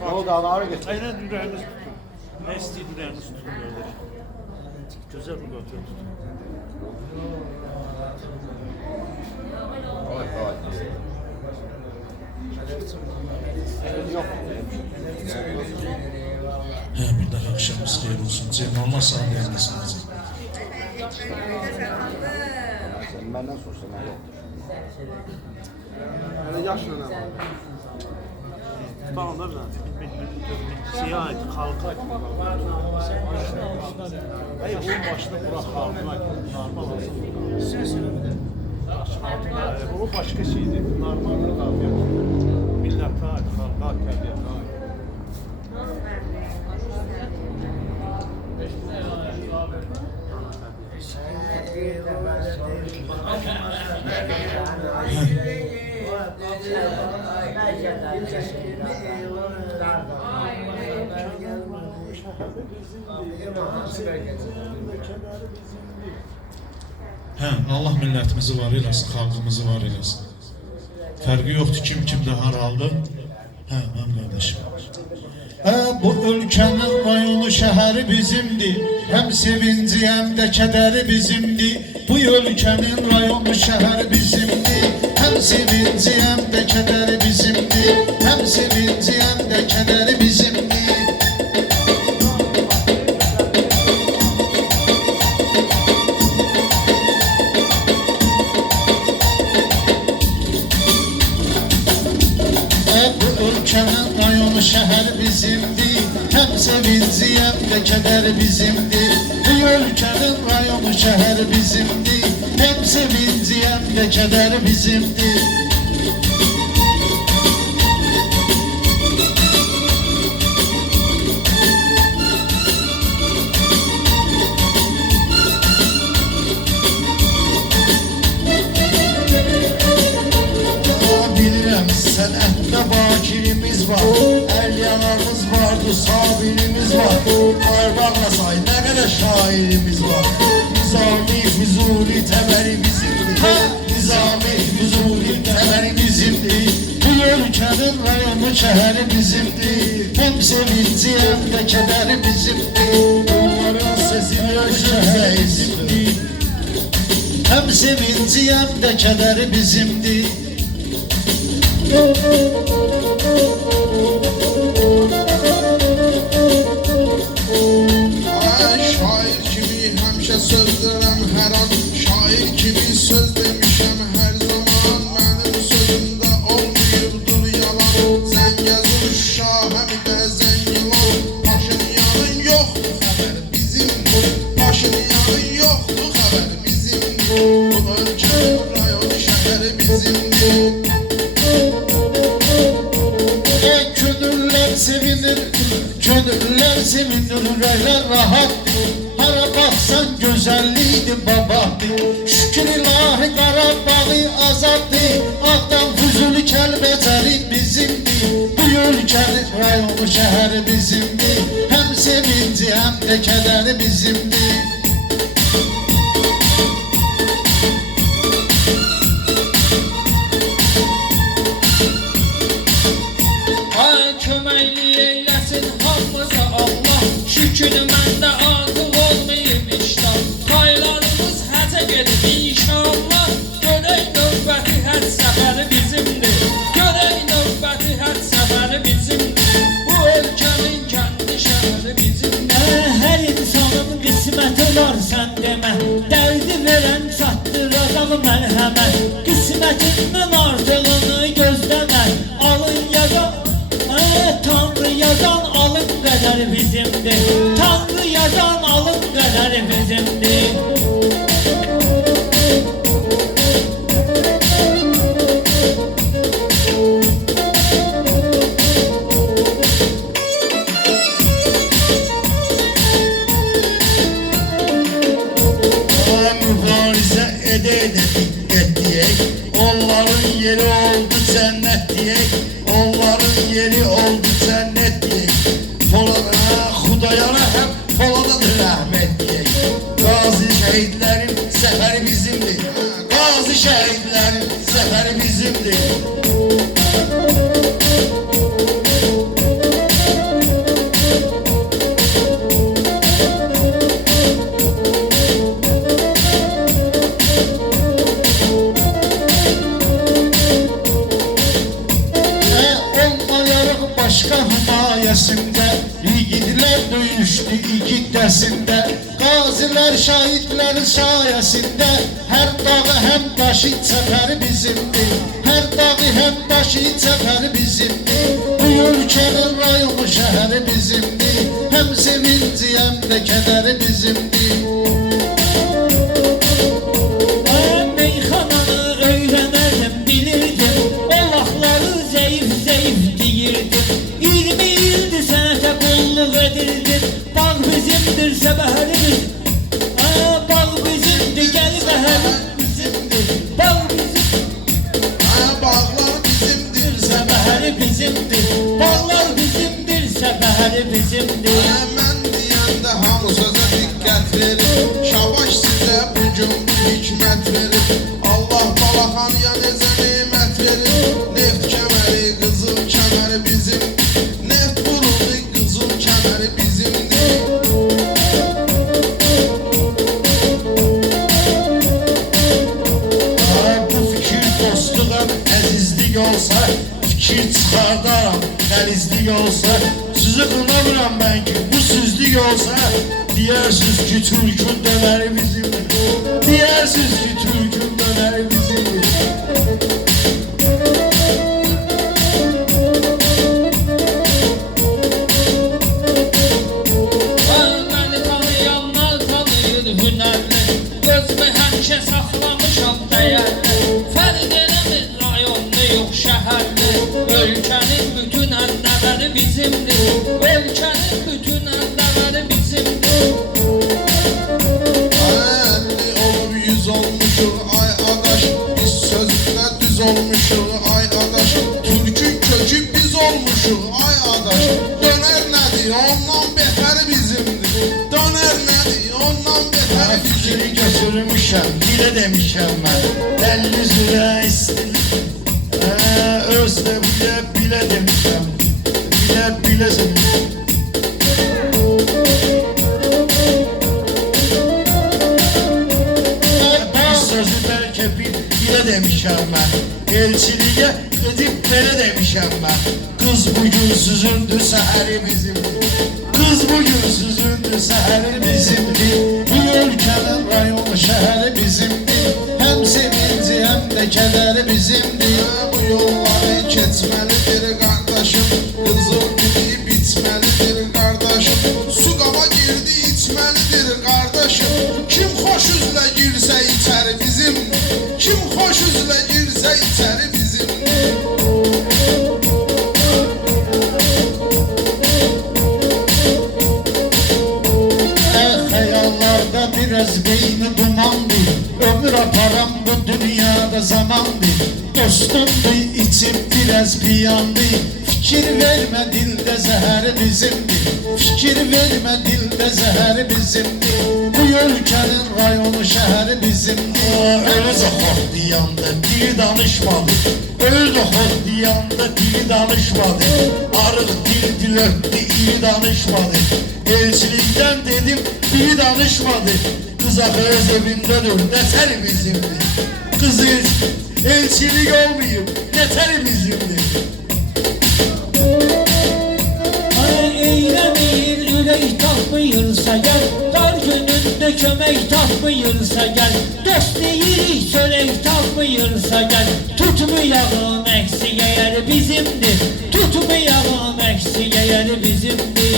Ne oldu abi, ağrı geçti. Aynen yüreğiniz tutun. Ne isteyip yüreğiniz tutun böyle. Güzel bir götür tutun. Yok. Bir daha akşamımız xeyir olsun. Cem Allah sağlayasın. Sen benden sorsan ben yok. Yani yaşla ne var? Tutanlar da şeye ait, halka ait. Hayır, bunun başında Burak halkına ait. Normal olsun. Bu başka şeydi. Normal bir halka. Millete ait, halka ait, təbiyyata ait. Allah millətimizi var eləsin, xalqımızı var eləsin. Fərqi yoxdur kimdə haraldı. Mənim qardaşım. Bu ölkənin rayonu, şəhəri bizimdir. Həm sevinci, həm də kədəri bizimdir. Bu ölkənin rayonu, şəhəri bizimdir. Həm sevinci, həm də kədəri bizimdir. Həm sevinci, həm də kədəri bizimdir. Şəhər bizimdir, həm sevinci, həm də kədər bizimdir. Bu ölkənin rayonu, şəhər bizimdir, həm sevinci, həm də kədər bizimdir. Bilirəm sənətdə bakirimiz var, yanarımız vardı, sabirimiz var. Parmağla say, ne kadar şairimiz var. Nizami, Füzuli, temeli bizimdir. Nizami, Füzuli, temeli bizimdir. Bu ülkenin rayonu, şehri bizimdir. Hem sevinci, hem de kederi bizimdir. Onların sesini şehri bizimdir. Hem sevinci, hem de kederi bizimdir. Şair kimi həmişə söz deyirəm hər an. Şair kimi söz demişəm hər zaman. Mənim sözümdə olmayıbdır yalan. Zəngəzur Şah həm də Zəngilan. Paşinyanın yoxdur xəbər bizim bu. Paşinyanın yoxdur xəbər bizim bu. Bu ölkənin rayonu, şəhəri bizimdir. Gönüller sevinir, yürekler rahat. Hara baksan güzelliğiydi babadı. Şükür ilahi Qarabağ'ı azaddı. Ağdan Füzuli, Kəlbəcəri bizimdi. Bu ülkenin rayonu, şehri bizimdi. Hem sevinci, hem de kederi bizimdi. Şükür məndə ağıl olmayıb iştah. Paylarımız həcə gedib inşallah. Görək növbəti hər səfəri bizimdir. Görək növbəti hər səfəri bizimdir. Bu ölkənin kəndi şəhəri bizimdir. Hər insanın qisməti var sən demə. Dərdi verən çatdır adamı mərhəmət. Qismətindən artığını gözləmə. Alın yazan, Tanrı yazan alın qədəri bizimdir. Tanrı yazan alın qədəri bizimdir. Mübarizə edə diqqət deyək. Onların yeri oldu cənnət deyək. Onların yeri oldu cennet diye. Polada, Xudayana hep Poladadır başqa himayəsində İgidlər döyüşdü igidəsində Qazilər, şahidlərin sayəsində Hər dağı həm daşı çəpəri bizimdir Hər dağı həm daşı çəpəri bizimdir Bu ölkənin rayonu şəhəri bizimdir Həm sevinci həm də kədəri bizimdir Meyxananı öyrənərdim, bilirdim O vaxtları zəif deyirdim 20 ildir sənətə qulluq edirdim Bağ bizimdir, səbəhərimiz Bağ bizimdir, gəl bəhər bizimdir Bağ bizimdir, Bağlar bizimdir, səbəhəri bizimdir Bağlar bizimdir, səbəhəri bizimdir Mən deyəndə hamı sözə diqqət verir Şabaş sizə bugün bu hikmət verir Allah balaxanıya necə neymət verir Neft kəməri, qızıl kəməri bizim Neft vuruldu, qızıl kəməri bizimdir Bu fikir dostluğum əzizlik olsa Fikir çıxardaram qəlizlik olsa Sizi qınamıram mən ki bu sizlik olsa Deyirsiniz ki Türk'ün döneri bizimdir Deyirsiniz ki Türk'ün döneri bizimdir Məni tanıyanlar tanıyır hünərli Özümü həmişə saxlamışam dəyərli Fərq eləmir rayonlu yox şəhərli Ölkənin bütün əndələri bizimdir Ölkənin bütün əndələri bizimdir 50 olub 100 olmuşuq ay adaş Biz sözündə düz olmuşuq ay adaş Türkün kökü biz olmuşuq ay adaş Dönər nədir ondan betəri bizimdir Dönər nədir ondan betəri bizimdir Fikri götürmüşəm, dilə demişəm mən Dəlli zürə istil Öz də bilə demişəm Biləsin Bir sözü bəlkə bilə demişəm mən Elçiliyə edib belə demişəm mən Qız bugün süzündü səhəri bizimdir Qız bugün süzündü səhəri bizimdir Bu ölkənin rayonu şəhəri bizimdir Həm sevinci həm də kədəri bizimdir Bu yolları keçməlidir qardaşım Qızıl gülü bitməlidir qardaşım Su qaba girdi içməlidir qardaşım Kim xoş üzlə girsə içəri bizimdir Kim xoş üzlə girsə içəri bizimdir Xəyallarda biraz beyni dumandır Ömür aparam bu dünyada zamandır Dostumdur içim biraz piyandır Fikir vermə dildə zəhəri bizimdir Fikir vermə dildə zəhəri bizimdir Bu ölkənin rayonu şəhəri bizimdir Ölü də xod deyəndə dili danışmadı Ölü də xod deyəndə dili danışmadı Arıq dil öpdü, iri danışmadı Elçilikdən dedim, biri danışmadı Qız axı öz evindədir, nətəri bizimdir Qız elçilik olmayıb, nətəri bizimdir Eyləmir, ürək tapmıyırsa gəl Dar günündə kömək tapmıyırsa gəl Dost deyirik, çörək tapmıyırsa gəl Tutmayağım əksik əgər bizimdir Tutmayağım əksik əgər bizimdir